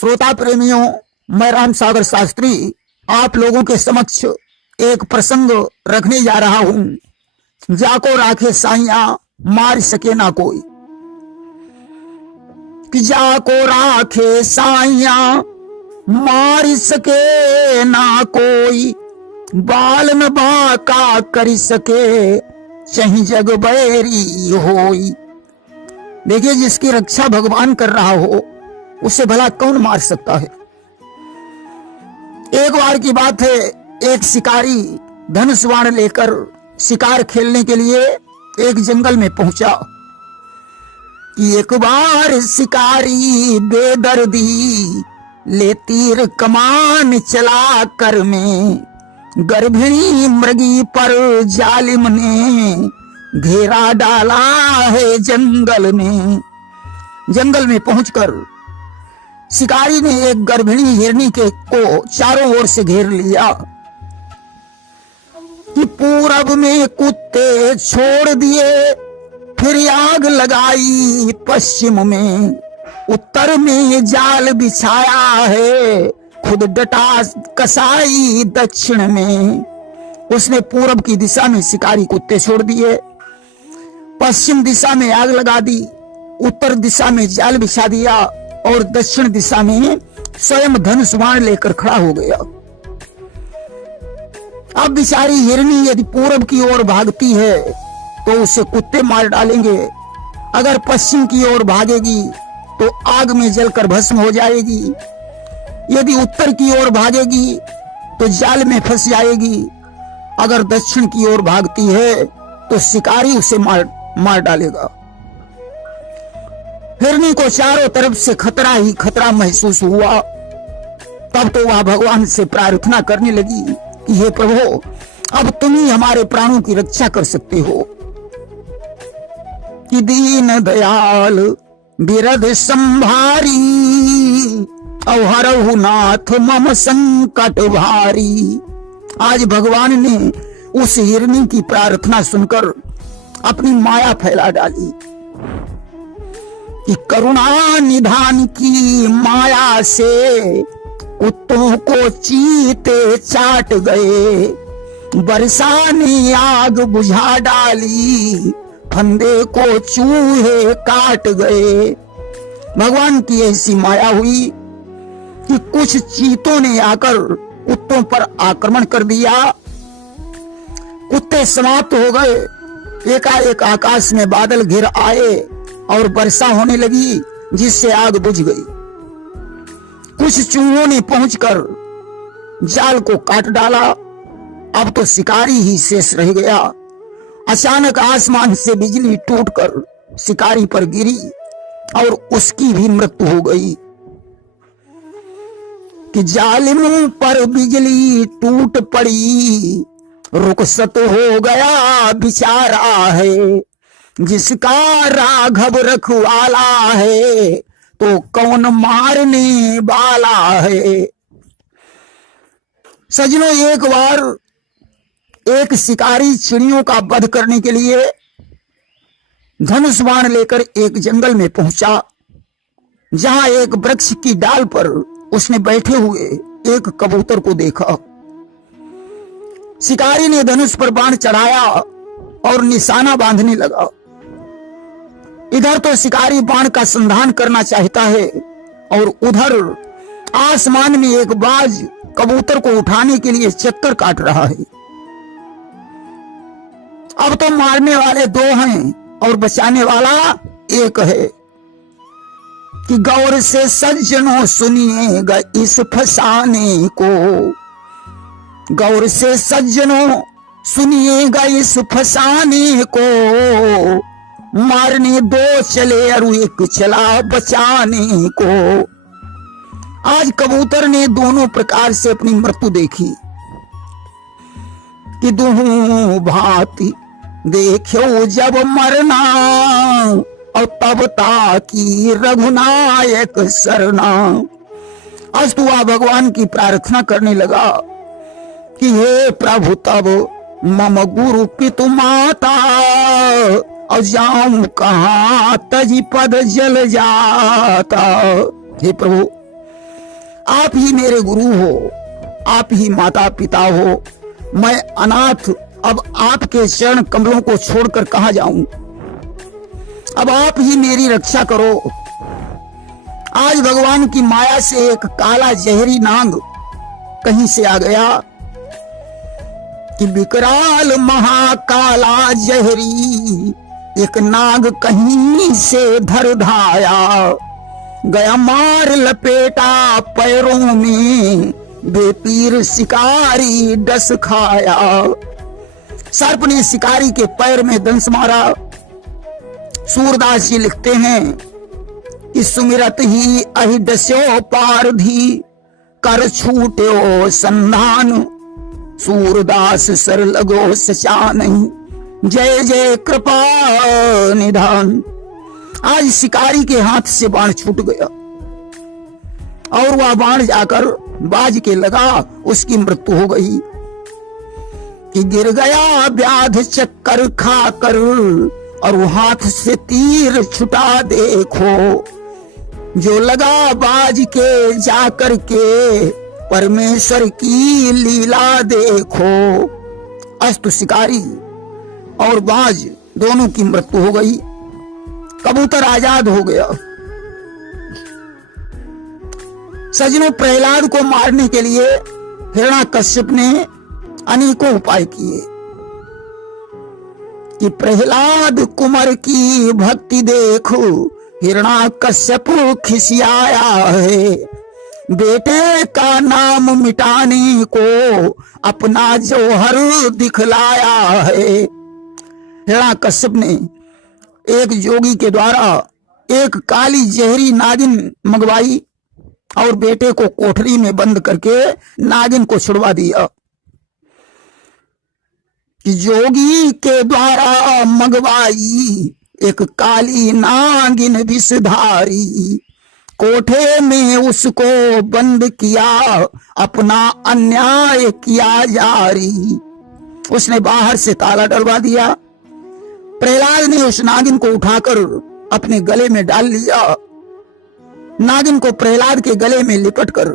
श्रोता प्रेमियों, मैं राम सागर शास्त्री आप लोगों के समक्ष एक प्रसंग रखने जा रहा हूं। जाको राखे साइया मार सके ना कोई, कि जाको राखे साइया मार सके ना कोई, बाल न बाका कर सके चही जग बैरी होई। देखिए, जिसकी रक्षा भगवान कर रहा हो उसे भला कौन मार सकता है। एक बार की बात है, एक शिकारी धनुष बाण लेकर शिकार खेलने के लिए एक जंगल में पहुंचा। कि एक बार शिकारी बेदर्दी ले तीर कमान चला कर में, गर्भिणी मृगी पर जालिम ने घेरा डाला है जंगल में। जंगल में पहुंचकर शिकारी ने एक गर्भिणी हिरनी को चारों ओर से घेर लिया। कि पूरब में कुत्ते छोड़ दिए, फिर आग लगाई पश्चिम में, उत्तर में जाल बिछाया है, खुद डटा कसाई दक्षिण में। उसने पूरब की दिशा में शिकारी कुत्ते छोड़ दिए, पश्चिम दिशा में आग लगा दी, उत्तर दिशा में जाल बिछा दिया और दक्षिण दिशा में स्वयं धनुष बाण लेकर खड़ा हो गया। अब बिचारी हिरनी यदि पूरब की ओर भागती है तो उसे कुत्ते मार डालेंगे, अगर पश्चिम की ओर भागेगी तो आग में जलकर भस्म हो जाएगी, यदि उत्तर की ओर भागेगी तो जाल में फंस जाएगी, अगर दक्षिण की ओर भागती है तो शिकारी उसे मार डालेगा। हिरनी को चारों तरफ से खतरा ही खतरा महसूस हुआ। तब तो वह भगवान से प्रार्थना करने लगी कि हे प्रभु, अब तुम ही हमारे प्राणों की रक्षा कर सकते हो। कि दीन दयाल बिरध संभारी, अवहरहु नाथ मम संकट भारी। आज भगवान ने उस हिरनी की प्रार्थना सुनकर अपनी माया फैला डाली। कि करुणा निधान की माया से कुत्तों को चीते चाट गए, बरसा ने आग बुझा डाली, फंदे को चूहे काट गए। भगवान की ऐसी माया हुई कि कुछ चीतों ने आकर कुत्तों पर आक्रमण कर दिया। कुत्ते समाप्त हो गए। एकाएक आकाश में बादल घिर आए और वर्षा होने लगी, जिससे आग बुझ गई। कुछ चूहों ने पहुंचकर जाल को काट डाला। अब तो शिकारी ही शेष रह गया। अचानक आसमान से बिजली टूटकर शिकारी पर गिरी और उसकी भी मृत्यु हो गई। कि जालिमों पर बिजली टूट पड़ी, रुखसत हो गया बेचारा है, जिसका राघव रखवाला है तो कौन मारने वाला है। सजनों, एक बार एक शिकारी चिड़ियों का वध करने के लिए धनुष बाण लेकर एक जंगल में पहुंचा, जहां एक वृक्ष की डाल पर उसने बैठे हुए एक कबूतर को देखा। शिकारी ने धनुष पर बाण चढ़ाया और निशाना बांधने लगा। इधर तो शिकारी बाण का संधान करना चाहता है और उधर आसमान में एक बाज कबूतर को उठाने के लिए चक्कर काट रहा है। अब तो मारने वाले दो हैं और बचाने वाला एक है। कि गौर से सज्जनों सुनिएगा इस फसाने को, गौर से सज्जनों सुनिएगा इस फसाने को, मारने दो चले और एक चला बचाने को। आज कबूतर ने दोनों प्रकार से अपनी मृत्यु देखी। कि दूं भांति देखो जब मरना, और तब ताकी रघुनायक सरना। आज तू भगवान की प्रार्थना करने लगा कि हे प्रभु, तब मम गुरु पितु माता, और जाऊं कहां तजी पद जल जाता। हे प्रभु, आप ही मेरे गुरु हो, आप ही माता पिता हो। मैं अनाथ अब आपके चरण कमलों को छोड़कर कहां जाऊं। अब आप ही मेरी रक्षा करो। आज भगवान की माया से एक काला जहरी नाग कहीं से आ गया कि विकराल महाकाला जहरी एक नाग कहीं से धर धाया। गया मार लपेटा पैरों में, बेपीर शिकारी डस खाया। सर्प ने शिकारी के पैर में दंश मारा। सूरदास जी लिखते हैं कि सुमिरत ही अहि डस्यो पारधी, कर छूट्यो संधान। सूरदास सर लगो सचा नहीं, जय जय कृपा निधान। आज शिकारी के हाथ से बाण छूट गया और वह बाण जाकर बाज के लगा, उसकी मृत्यु हो गई कि गिर गया व्याध चक्कर खाकर, और वो हाथ से तीर छुटा देखो। जो लगा बाज के जाकर के, परमेश्वर की लीला देखो। अस्त शिकारी और बाज दोनों की मृत्यु हो गई। कबूतर आजाद हो गया। सजनों, प्रहलाद को मारने के लिए हिरण्याकश्यप ने अनेकों उपाय किए कि प्रहलाद कुमार की भक्ति देखो, हिरण्याकश्यप खिसियाया है। बेटे का नाम मिटाने को अपना जौहर दिखलाया है। हिरण्याकश्यप ने एक जोगी के द्वारा एक काली जहरी नागिन मंगवाई और बेटे को कोठरी में बंद करके नागिन को छुड़वा दिया कि जोगी के द्वारा मंगवाई एक काली नागिन विषधारी। कोठे में उसको बंद किया, अपना अन्याय किया जारी। उसने बाहर से ताला डलवा दिया। प्रहलाद ने उस नागिन को उठाकर अपने गले में डाल लिया। नागिन को प्रहलाद के गले में लिपटकर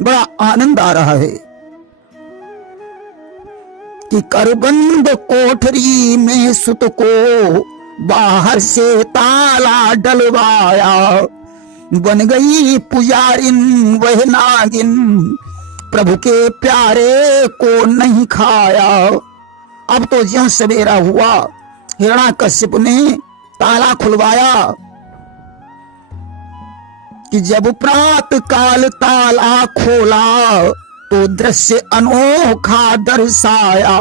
बड़ा आनंद आ रहा है कि करबंद कोठरी में सुत को बाहर से ताला डलवाया। बन गई पुजारिन वह नागिन, प्रभु के प्यारे को नहीं खाया। अब तो ज्यों सवेरा हुआ, हिरण्याकश्यप ने ताला खुलवाया कि जब प्रात काल ताला खोला तो दृश्य अनोखा दर्शाया।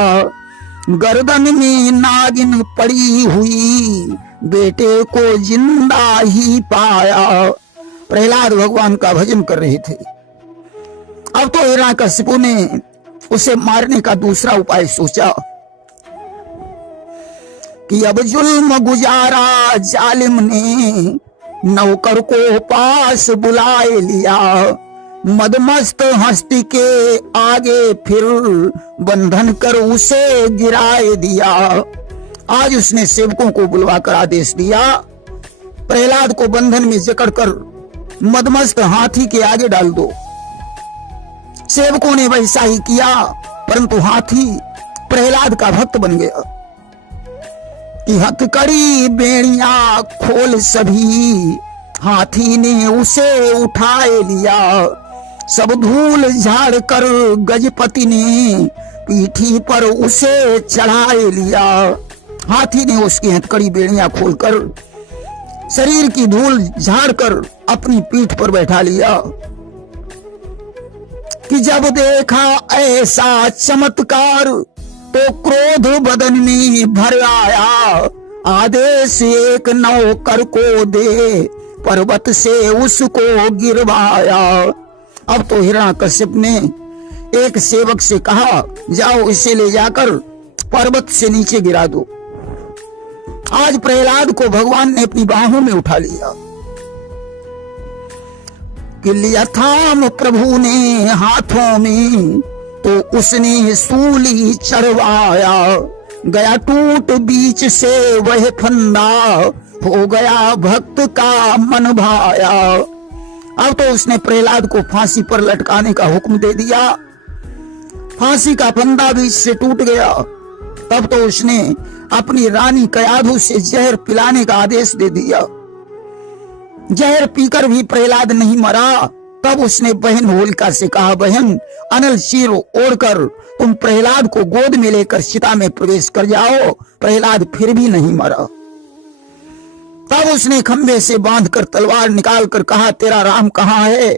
गर्दन में नागिन पड़ी हुई, बेटे को जिंदा ही पाया। प्रहलाद भगवान का भजन कर रहे थे। अब तो हिरण्याकश्यप ने उसे मारने का दूसरा उपाय सोचा कि अब जुल्म गुजारा जालिम ने, नौकर को पास बुलाए लिया। मदमस्त हस्ती के आगे फिर बंधन कर उसे गिराए दिया। आज उसने सेवकों को बुलवाकर आदेश दिया, प्रहलाद को बंधन में जकड़कर मदमस्त हाथी के आगे डाल दो। सेवकों ने वैसा ही किया, परंतु हाथी प्रहलाद का भक्त बन गया कि हथकड़ी बेड़िया खोल सभी, हाथी ने उसे उठाए लिया। सब धूल झाड़ कर गजपति ने पीठी पर उसे चढ़ाए लिया। हाथी ने उसकी हथकड़ी बेड़ियां खोलकर शरीर की धूल झाड़कर अपनी पीठ पर बैठा लिया कि जब देखा ऐसा चमत्कार तो क्रोध बदन में भर आया। आदेश एक नौकर को दे, पर्वत से उसको गिरवाया। अब तो हिरण्याकश्यप ने एक सेवक से कहा, जाओ इसे ले जाकर पर्वत से नीचे गिरा दो। आज प्रहलाद को भगवान ने अपनी बाहों में उठा लिया कि लिया थाम प्रभु ने हाथों में, तो उसने सूली चढ़वाया। गया टूट बीच से वह फंदा, हो गया भक्त का मन भाया। अब तो उसने प्रहलाद को फांसी पर लटकाने का हुक्म दे दिया। फांसी का फंदा बीच से टूट गया। तब तो उसने अपनी रानी कयाधु से जहर पिलाने का आदेश दे दिया। जहर पीकर भी प्रहलाद नहीं मरा। तब उसने बहन होलिका से कहा, बहन अनल शीर ओढ़कर तुम प्रहलाद को गोद में लेकर चिता में प्रवेश कर जाओ। प्रहलाद फिर भी नहीं मरा। तब उसने खंभे से बांधकर तलवार निकालकर कहा, तेरा राम कहाँ है?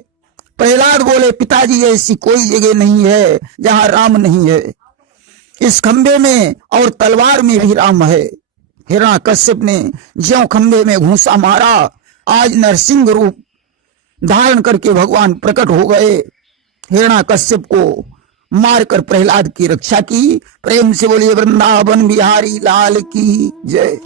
प्रहलाद बोले, पिताजी ऐसी कोई जगह नहीं है जहां राम नहीं है। इस खंभे में और तलवार में भी राम है। हिरण्यकश्यप ने ज्यों खंभे में घूंसा मारा, आज नरसिंह रूप धारण करके भगवान प्रकट हो गए। हिरण्यकश्यप को मारकर प्रहलाद की रक्षा की। प्रेम से बोलिए वृंदावन बिहारी लाल की जय।